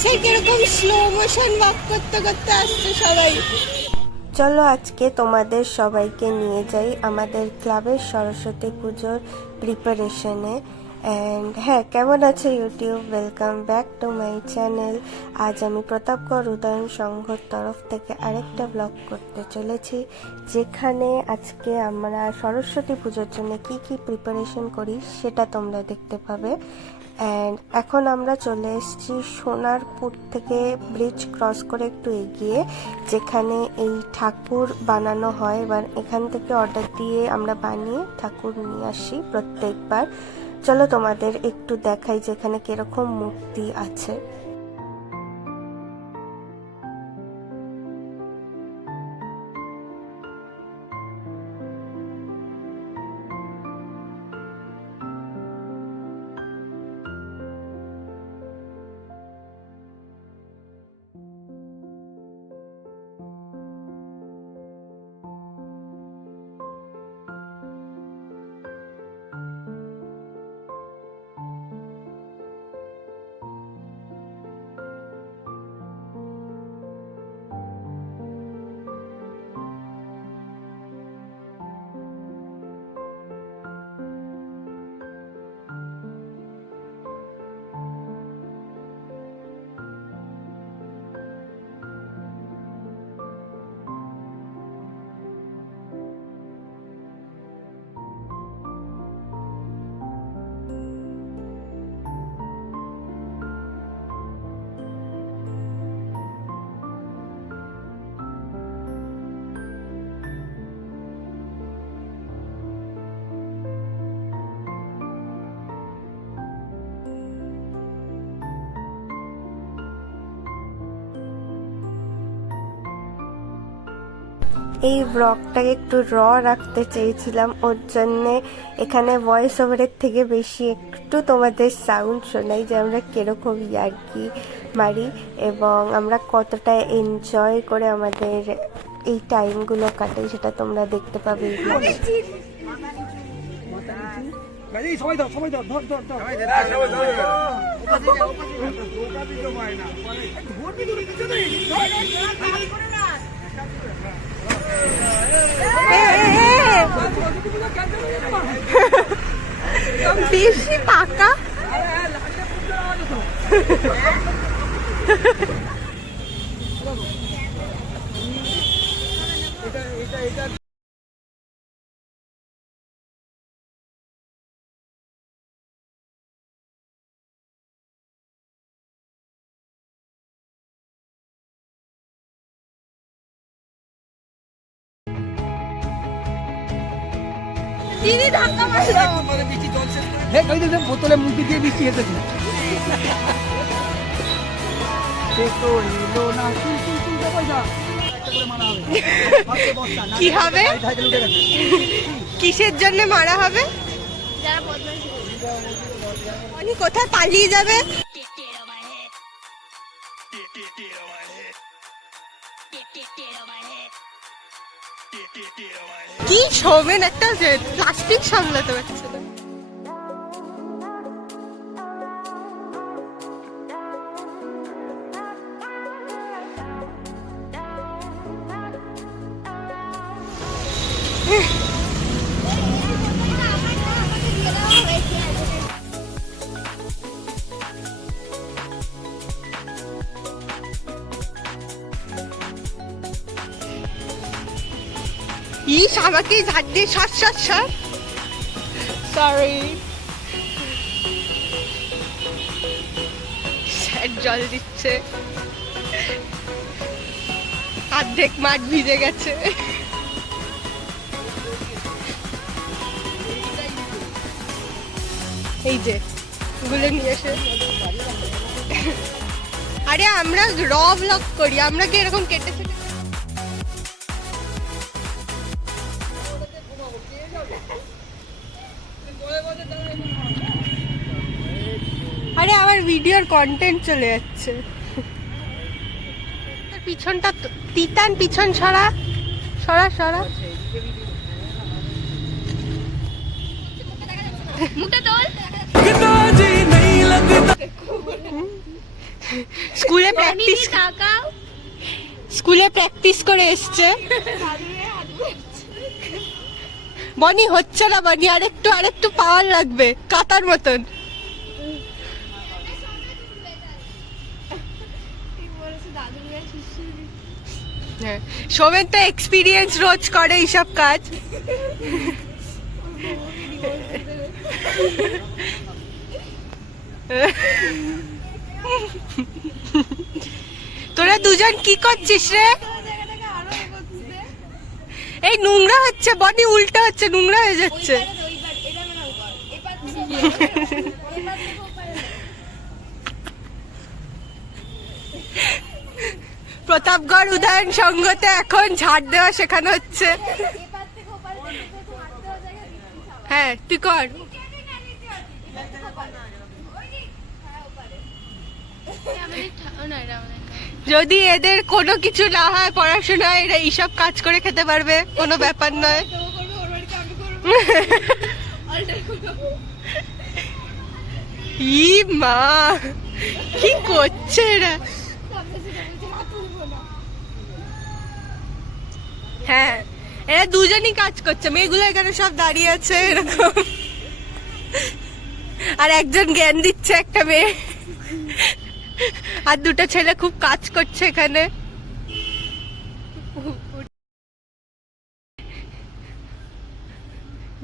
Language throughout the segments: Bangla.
সেই কিরকম স্লো মোশন ওয়াক করতে করতে আসছে সবাই। চলো আজকে তোমাদের সবাইকে নিয়ে যাই আমাদের ক্লাবের সরস্বতী পুজোর প্রিপারেশনে। অ্যান্ড হ্যাঁ, কেমন আছে YouTube? Welcome back to my channel. আজ আমি প্রতাপগড় উদয়ন সংঘর তরফ থেকে আরেকটা ব্লগ করতে চলেছি, যেখানে আজকে আমরা সরস্বতী পুজোর জন্য কি কি প্রিপারেশন করি সেটা তোমরা দেখতে পাবে। অ্যান্ড এখন আমরা চলে এসেছি সোনারপুর থেকে ব্রিজ ক্রস করে একটু এগিয়ে, যেখানে এই ঠাকুর বানানো হয়। এবার এখান থেকে অর্ডার দিয়ে আমরা বানিয়ে ঠাকুর নিয়ে আসি প্রত্যেকবার। চলো তোমাদের একটু দেখাই যেখানে কিরকম মূর্তি আছে। এই ব্লগটাকে একটু রাখতে চেয়েছিলাম, ওর জন্যে এখানে ভয়েস ওভারের থেকে বেশি একটু তোমাদের সাউন্ড শোনাই, যে আমরা কিরকম ইয়ার্কি মারি এবং আমরা কতটা এনজয় করে আমাদের এই টাইমগুলো কাটাই, সেটা তোমরা দেখতে পাবে। বেশি পাকা দিদি ধাক্কা মারলো। বোতলে মুখি দিয়ে বৃষ্টি এসেছে। কি হবে? কিসের জন্য মারা হবে? উনি কোথায় পালিয়ে যাবে? কি শোবেন, একটা প্লাস্টিক সামলাতে পারছে না। ইস, আমাকে ঝাড় দিয়ে সরি, জল দিচ্ছে, অর্ধেক মাঠ ভিজে গেছে। এই যে গুলো নিয়ে এসে, আরে আমরা ব্লগ করি, আমরা কি এরকম কেটে ফেলে? আরে আমার ভিডিওর কন্টেন্ট চলে যাচ্ছে। পিছনটা তিতান, পিছন সরা সরা মুখে তোল। স্কুলে প্র্যাকটিস করে এসছে। বনি হচ্ছে না বনি, আরেকটু পাওয়ার লাগবে কাতার মতন। সোমেন তো এক্সপিরিয়েন্স রোজ করে এইসব কাজ। তোরা দুজন কি করছিস রে? এই নোংরা হচ্ছে বনি, উল্টা হচ্ছে, নোংরা হয়ে যাচ্ছে। প্রতাপগড় উদয়ন সংঘতে এখন ঝাড় দেওয়া শেখানো হচ্ছে। হ্যাঁ তুই কর। যদি এদের কোনো কিছু না হয় পড়াশোনায়, এরা এইসব কাজ করে খেতে পারবে, কোনো ব্যাপার নয়। ই মা, কি করছে এরা? হ্যাঁ এরা দুজনই কাজ করছে, মেয়েগুলো এখানে সব দাঁড়িয়ে আছে এরকম, আর একজন জ্ঞান দিচ্ছে একটা মেয়ে, আর দুটো ছেলে খুব কাজ করছে এখানে।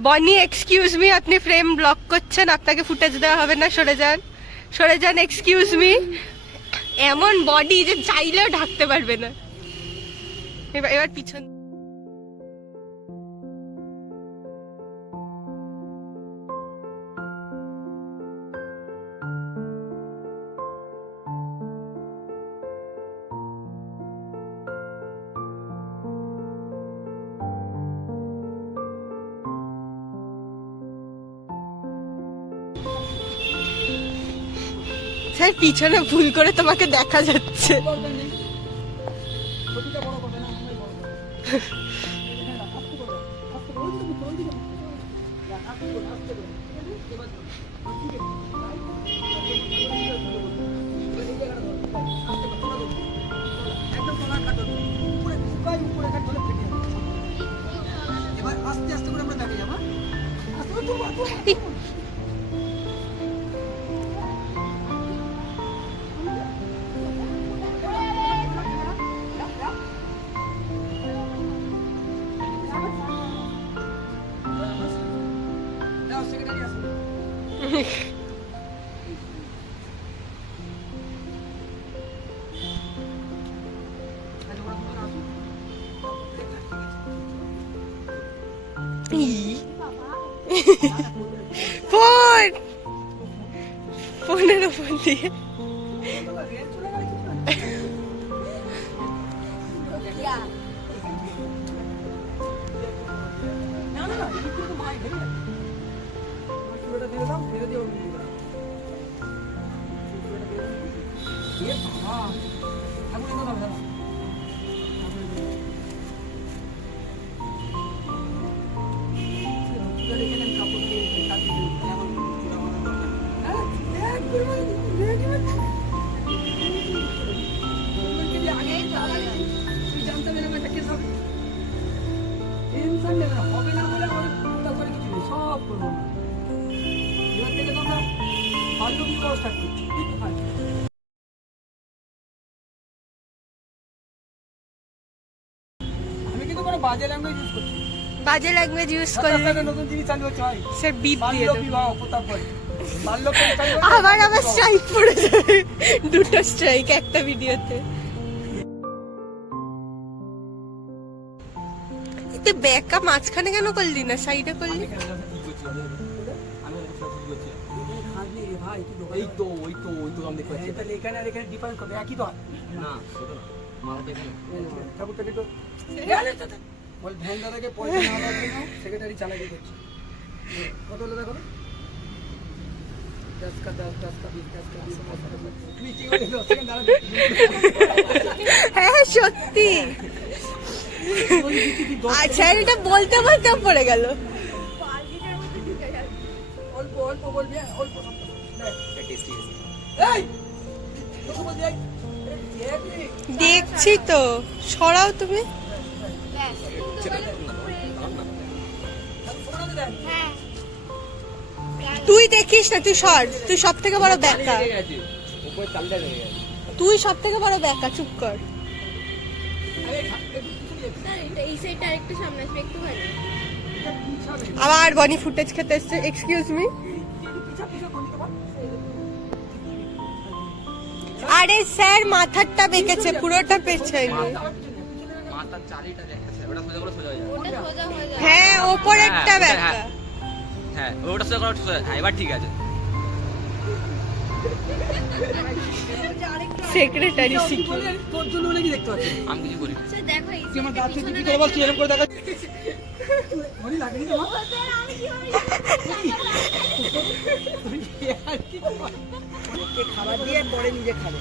বনি এক্সকিউজ মি, আপনি ফ্রেম ব্লক করছেন, আপনাকে ফুটেজ দেওয়া হবে না, সরে যান সরে যান, এক্সকিউজ মি। এমন বডি যে চাইলেও ঢাকতে পারবে না। এবার পিছন স্যার, পিছনে ভুল করে তোমাকে দেখা যাচ্ছে। আস্তে আস্তে করে আমরা দেখে যাবো। ফোনের উপর দিয়ে হবে না বলে আমাদের কিছু নেই, সব করবো না। এবার থেকে তোমরা বাল্য বিবাহ স্টার্ট করছি। আমি কিন্তু কোনো বাজে ল্যাঙ্গুয়েজ ইউজ করছি, বাজে ল্যাঙ্গুয়েজ ইউজ করলে নতুন জিনিস চালু হচ্ছে ভাই, স্যার বিপ দিয়ে বাল্য দেবো। বিবাহ প্রতাপগড় বাল্য আবার স্ট্রাইক পড়ে যাবে, দুটো স্ট্রাইক একটা ভিডিওতে। তুই ব্যাকআপ মাঝখানে কেন করলি না, সাইডে করলি? ভাই ওই তো আমি দেখতে পাচ্ছি, তাহলে এখানে আর এখানে ডিফারেন্স করবে, একই তো না ঠাকুরটাকে তো বল ভ্যান দাদাকে পয়সা না দেওয়ার জন্য সেক্রেটারি চালাকি করছে। কত হলো দেখো, 10 का 10, 10 का 20, 10 का 20, 10 का 10। মিটিং হয়ে 10 সেকেন্ড দাঁড়াবে। হ্যাঁ সত্যি, আচ্ছা এটা বলতে বলতে পড়ে গেল। অল্প অল্প বলবি, অল্প এই তোকে বলছি দেখছি তো, সরাও তুমি। তুই দেখিস না, তুই সর, তুই সব থেকে বড় ব্যাকা, তুই সব থেকে বড় ব্যাকা, চুপ কর। আবার বনি ফুটেজ খেতে এসছে, এক্সকিউজ মি। আরে স্যার মাথারটা বেঁকেছে, পুরোটা পেছনে। হ্যাঁ ওপরেরটা ব্যাকা। হ্যাঁ ওটা সোজা করো, সোজা। হ্যাঁ এবার ঠিক আছে। সেক্রেটারি শিখি। তোর জন্য নাকি দেখতে পাচ্ছি আমি কিছু করি না। তুই আমার দাঁত থেকে কি করে বল, তুই এরকম করে দেখা মনি লাগেনি তোমার? ওকে খাবার দিয়ে পরে নিজে খাবে।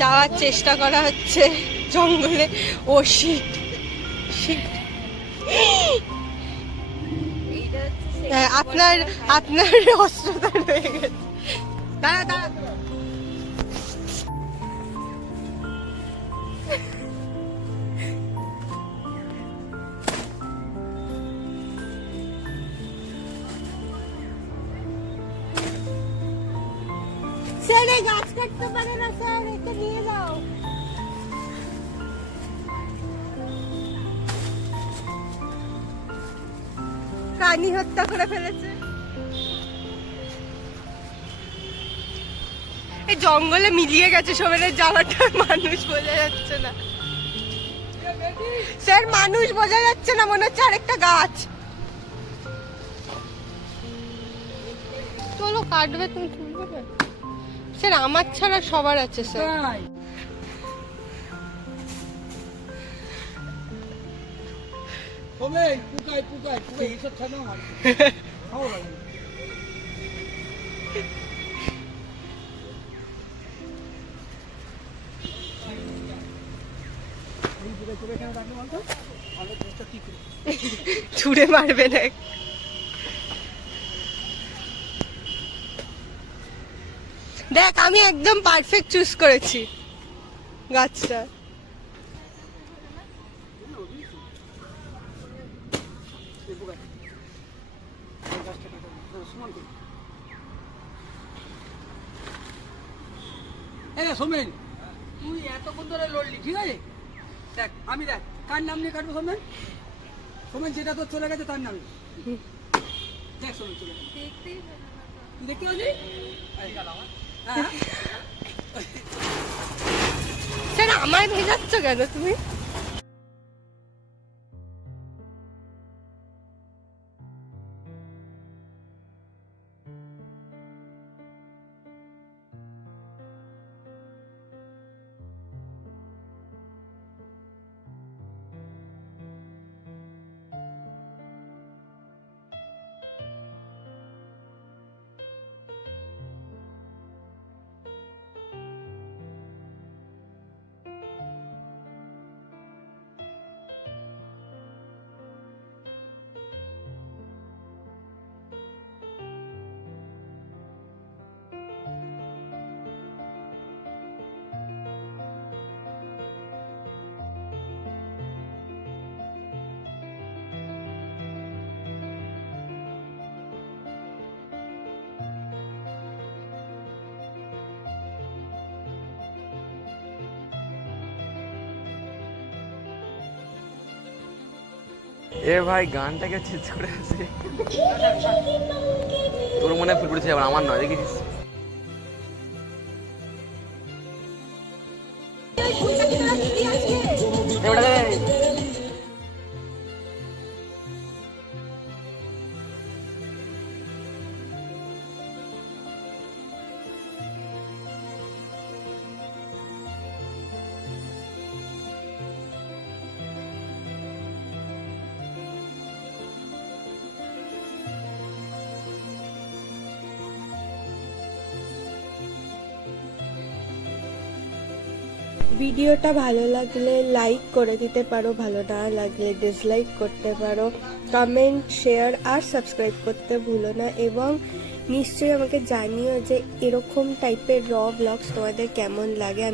যাওয়ার চেষ্টা করা হচ্ছে জঙ্গলে। ও শিট শিট। আপনার আপনার অস্ত্রটা রয়ে গেছে। দাঁড়া দাঁড়া। স্যার এই গাছ কাটতে পারে না স্যার, এটা নিয়ে যাও। প্রাণী হত্যা করে ফেলেছে। এই জঙ্গলে মিলিয়ে গেছে সবের জামাটা, মানুষ বোঝা যাচ্ছে না স্যার, মানুষ বোঝা যাচ্ছে না, মনে হচ্ছে আরেকটা গাছ। চলো কাটবে, তুমি তুলবে না স্যার, আমার ছাড়া সবার আছে স্যার। হবে পুকাই পুকাই পুকাই এইসব ছাড়াও মার খাও লাগে। এই পুকাই পুকাই কেন রাখলে বলতো? আমাদের চেষ্টা কি করি ছুঁড়ে মারবে না। দেখ আমি একদম পারফেক্ট চুজ করেছি গাছটা। সোমেন তুই এতক্ষণ ধরে লড়লি, ঠিক আছে? দেখ আমি দেখ কার নাম নিয়ে কাটবো সোমেন? সোমেন যেটা তোর চলে গেছে তার নামে। দেখ সোমেন চলে গেছে, তুই দেখতে পাচ্ছি? হ্যাঁ স্যার আমায় ভেজাচ্ছ কেন তুমি? এ ভাই গানটাকে চেঞ্জ করে আছে। তোর মনে হয় ফুল ফুটেছে, আবার আমার নয়, দেখেছিস? ভিডিওটা ভালো লাগলে লাইক করে দিতে পারো, ভালো না লাগলে ডিসলাইক করতে পারো, কমেন্ট, শেয়ার আর সাবস্ক্রাইব করতে ভুলো না। এবং নিশ্চয়ই আমাকে জানিও যে এরকম টাইপের র ব্লগস তোমাদের কেমন লাগে।